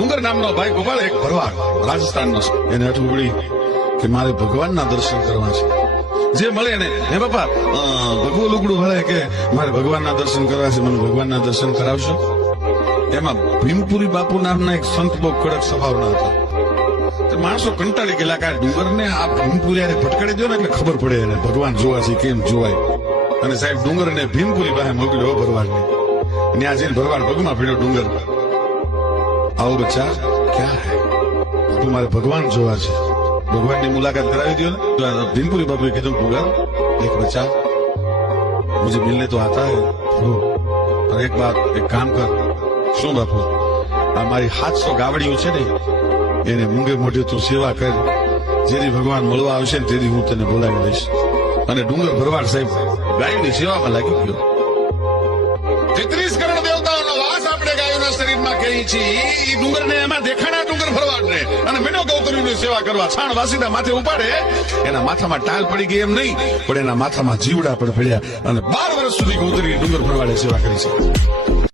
ડુંગર નામનો ભાઈ ગોપાલ એક ભરવાડ રાજસ્થાનનો છે. એને અઠ ઉગડી કે મારે ભગવાનના દર્શન કરવા છે. જે મળે ને હે બાપા? ભગવું લુગડું ભલે કે મારે ભગવાનના દર્શન કરવા છે મને ભગવાનના દર્શન કરાવશો? એમાં ભીમપુરી બાપુ નામના એક સંત બહુ કડક સ્વભાવના હતા. તો માણસો કંટાળી ગયેલા ડુંગર ને આ ભીમપુરી આને ભટકાડી દો ને એટલે ખબર પડે એને. ભગવાન જોવા છે કેમ જોવાય? અને સાહેબ ડુંગર ને ભીમપુરી પાસે મોકલ્યો ભરવાડ ને ત્યાં જઈને ભરવાડ પગમાં પીડ્યો ડુંગર આવો બચ્ચા ક્યાં હે? તું મારે ભગવાન જોવા છે. ભગવાનની મુલાકાત કરાવી દો ને. દિનપુરી બાપુએ કીધું, ભગવાન, એક બચ્ચા મુજે મિલને તો આતા હે. પર એક બાત એક કામ કર. શું બાપુ? આ મારી સાતસો ગાવડીઓ છે ને, એને મૂંગે મોઢે તું સેવા કર. જેથી ભગવાન મળવા આવશે ને તેથી હું તને બોલાવી દઈશ અને ડુંગર ભરવાડ સાહેબ ગાયની સેવામાં લાગી ગયો. તેત્રીસ ગાયોના ગઈ છે. એ ડુંગર ને એમાં દેખાડા ડુંગર ભરવાડ ને અને મેનો ગૌતરીની સેવા કરવા છાણ વાસીના માથે ઉપાડે. એના માથામાં ટાલ પડી ગઈ એમ નહીં, પણ એના માથામાં જીવડા પણ પડ્યા અને બાર વર્ષ સુધી ગૌતરી ડુંગર ફરવાડે સેવા કરી છે.